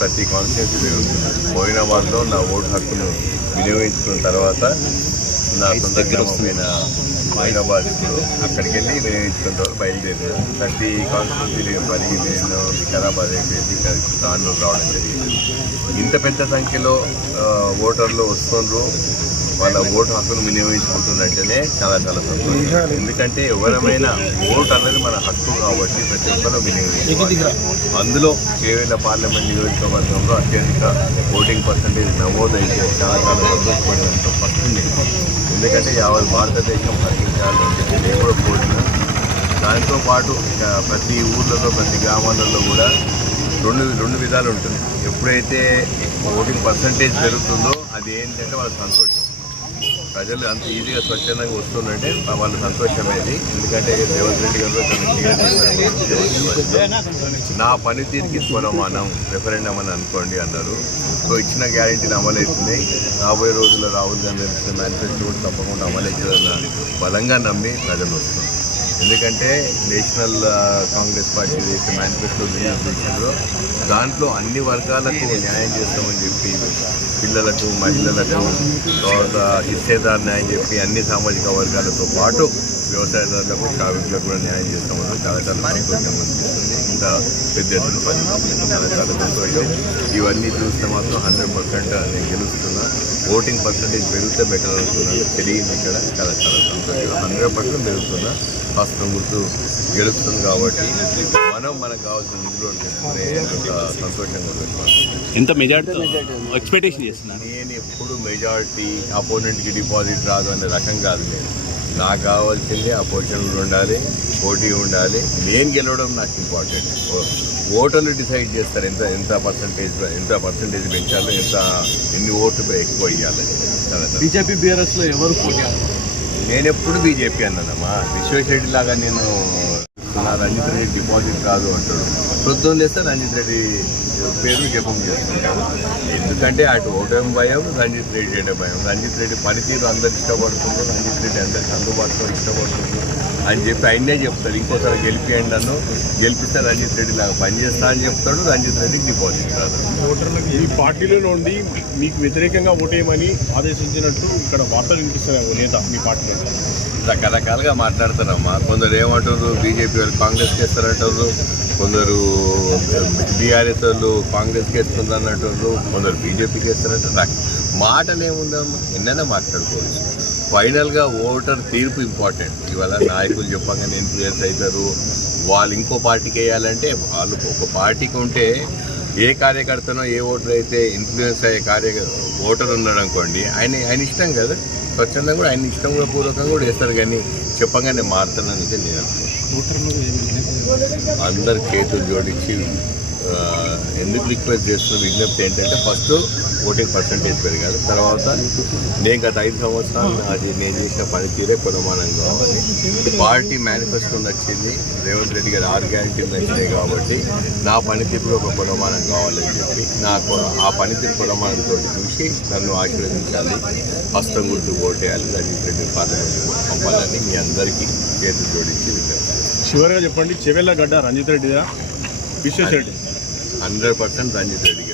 ప్రతి కాన్స్టిట్యూన్సీ జరుగుతుంది. పోయిన వారిలో నా ఓటు హక్కును వినియోగించుకున్న తర్వాత నా సొంత గ్రామమైన హైదరాబాద్ ఇప్పుడు అక్కడికి వెళ్ళి వినియోగించుకున్న తర్వాత బయలుదేరాను. ప్రతి కాన్స్టిట్యూన్సీ పరిగి నేను వికారాబాద్ అయిపోయింది, దానిలో రావడం జరిగింది. ఇంత పెద్ద సంఖ్యలో ఓటర్లు వస్తుండ్రు, వాళ్ళ ఓటు హక్కును వినియోగించుకుంటున్నట్టేనే చాలా చాలా సంతోషం. ఎందుకంటే ఎవరమైనా ఓటు అన్నది మన హక్కు కాబట్టి ప్రతి ఒక్కరూ వినియోగించాలి. అందులో కేవలం పార్లమెంట్ నియోజకవర్గంలో అత్యధిక ఓటింగ్ పర్సంటేజ్ నమోదైతే చాలా చాలా సంతోషపడడంతో ఫస్ట్ ఎందుకంటే యావత్ భారతదేశం హర్షించాలని చెప్పి నేను కూడా కోరుతున్నాను. దాంతోపాటు ప్రతి ఊర్లలో ప్రతి గ్రామాలలో కూడా రెండు విధాలు ఉంటుంది. ఎప్పుడైతే ఓటింగ్ పర్సంటేజ్ పెరుగుతుందో అది ఏంటంటే వాళ్ళ సంతోషం. ప్రజలు అంత ఈజీగా స్వచ్ఛందంగా వస్తుందంటే వాళ్ళ సంతోషమేది. ఎందుకంటే రేవంత్ రెడ్డి గారు నా పనితీరుకి స్వరమానం రెఫరెండం అని అనుకోండి అన్నారు. సో ఇచ్చిన గ్యారెంటీని అమలవుతున్నాయి. రాబోయే రోజుల్లో రాహుల్ గాంధీ మేనిఫెస్టో కూడా తప్పకుండా అమలవుతుందని బలంగా నమ్మి ప్రజలు వస్తున్నారు. ఎందుకంటే నేషనల్ కాంగ్రెస్ పార్టీ ఏదైతే మేనిఫెస్టో రిలీజ్ చేసిందో దాంట్లో అన్ని వర్గాలకు న్యాయం చేస్తామని చెప్పి పిల్లలకు, మహిళలకు, తర్వాత హిస్సేదారు న్యాయం చెప్పి అన్ని సామాజిక వర్గాలతో పాటు వ్యవసాయదారులకు, శ్రామికులకు కూడా న్యాయం చేస్తామని చాలా చాలా సంతోషం అనిపిస్తుంది. ఇంత పెద్ద ఎత్తున పని చాలా చాలా సంతోషం. ఇవన్నీ చూస్తే మాత్రం 100% నేను గెలుస్తున్నా. ఓటింగ్ పర్సంటేజ్ పెరిగితే బెటర్ అవుతున్నాను. తెలియదు ఇక్కడ చాలా చాలా సంతోషం. 100% పెరుగుతున్నా. హస్తం గుర్తు గెలుస్తుంది కాబట్టి మనకు కావాల్సిన నిధులు చేసుకునే సంతోషంగా పెట్టుకోవాలి. ఎంత మెజార్టీ ఎక్స్పెక్టేషన్ చేస్తున్నాను? నేను ఎప్పుడు మెజారిటీ అపోనెంట్కి డిపాజిట్ రాదు అనే రకం కాదు. నాకు కావాల్సింది అపోజిషన్ ఉండాలి, పోటీ ఉండాలి. నేను గెలవడం నాకు ఇంపార్టెంట్. ఓటర్లు డిసైడ్ చేస్తారు ఎంత పర్సంటేజ్ పెంచాలో, ఎన్ని ఓట్లు ఎక్కువ ఇవ్వాలి. బీజేపీ బీఆర్ఎస్లో ఎవరు పోటీ? నేను ఎప్పుడు బీజేపీ అన్నానమ్మా. విశ్వేశ్వరెడ్డి లాగా నేను రంజిత్ రెడ్డి డిపాజిట్ రాదు అంటాడు. ప్రొద్దున లేస్తే రంజిత్ రెడ్డి పేరు జపం చేస్తుంటాడు. ఎందుకంటే అటు ఓటమి భయం, రంజిత్ రెడ్డి అంటే భయం. రంజిత్ రెడ్డి పనితీరు అందరికి ఇష్టపడుతుందో, రంజిత్ రెడ్డి అందరికి అందుబాటులో ఇష్టపడుతుందో అని చెప్పి ఆయనే చెప్తాడు. ఇంకోసారి గెలిపియండి, నన్ను గెలిపిస్తే రంజిత్ రెడ్డి లాగా పనిచేస్తా అని చెప్తాడు. రంజిత్ రెడ్డికి డిపాజిట్ రాదు. ఓటర్లకు ఈ పార్టీలో నుండి మీకు వ్యతిరేకంగా ఓటేయమని ఆదేశించినట్టు ఇక్కడ వార్తలు వినిపిస్తున్నారు నేత మీ పార్టీలో. రకరకాలుగా మాట్లాడతారమ్మా. కొందరు ఏమంటారు బీజేపీ వాళ్ళు కాంగ్రెస్కి వేస్తారంటారు, కొందరు బీఆర్ఎస్ వాళ్ళు కాంగ్రెస్కి వేస్తుంది అన్నట్టు, కొందరు బీజేపీకి వేస్తారంటారు. మాటలు ఏముందమ్మా, ఎన్నైనా మాట్లాడుకోవచ్చు. ఫైనల్గా ఓటర్ తీర్పు ఇంపార్టెంట్. ఇవాళ నాయకులు చెప్పగానే ఇన్ఫ్లుయెన్స్ అవుతారు. వాళ్ళు ఇంకో పార్టీకి వేయాలంటే వాళ్ళు ఒక పార్టీకి ఉంటే ఏ కార్యకర్తనో ఏ ఓటర్ అయితే ఇన్ఫ్లుయెన్స్ అయ్యే ఓటర్ ఉన్నాడు అనుకోండి, ఆయన ఇష్టం కదా, స్వచ్ఛందంగా కూడా ఆయన ఇష్టం కూడా పూర్వకంగా కూడా వేస్తారు. కానీ చెప్పగానే మారుతానని నేను అందరు చేతులు జోడించి ఎందుకు రిక్వెస్ట్ చేస్తున్న విజ్ఞప్తి ఏంటంటే ఫస్ట్ ఓటింగ్ పర్సంటేజ్ పెరగాలి. తర్వాత నేను గత 5 సంవత్సరాలు అది నేను చేసిన పనితీరే కొనమానం కావాలి. పార్టీ మేనిఫెస్టో నచ్చింది, రేవంత్ రెడ్డి గారు 6 గ్యారెంటీలు నచ్చినాయి కాబట్టి నా పనితీరు ఒక కొనమానం కావాలని చెప్పి నాకు ఆ పనితీరు కొనమానంతో చూసి నన్ను ఆశీర్వదించాలి, హస్తం గుర్తు ఓటేయాలి, రంజిత్ రెడ్డి పార్లమెంట్ పంపాలని మీ అందరికీ చేతులు జోడించి విజ్ఞప్తి. చివరిగా చెప్పండి, చెవెళ్ళగడ్డ రంజిత్ రెడ్డిదా విశ్వేశ్వర రెడ్డి? 100% రంజిత్ రెడ్డి.